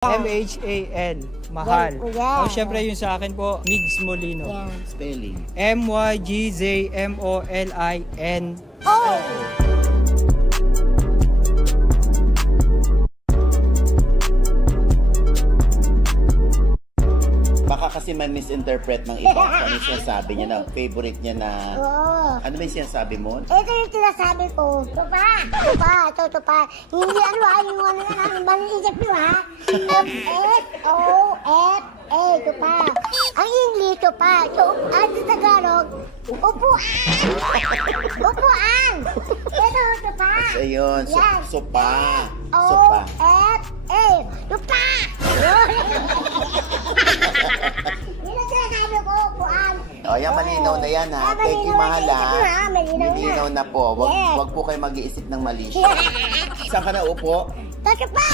M-H-A-N. Mahal. Yeah. O, syempre yung sa akin po, Migs Molino. Yeah. Spelling. M-Y-G-Z-M-O-L-I-N. Oh! Baka kasi may misinterpret ng iba. Ano yung sinasabi niya na favorite niya na... Oo. Ano ba yung sinasabi mo? Ito yung sinasabi ko. Tupa! Tupa! Hindi yung ano na maliisip nyo ha. F-O-F-A. Tupa. Ang English, tupa. Ang Tagalog, upuan! Upuan! Ito, tupa. So yun, Yan. sopa. Sopa. O-F-A. Tupa! Yun ang sinasabi ko, upuan. O, yan, malinaw na yan ha. Thank you, mahal ha. Malinaw na po. Wag po kayo mag-iisip ng mali. Saan ka na upo? Tupa!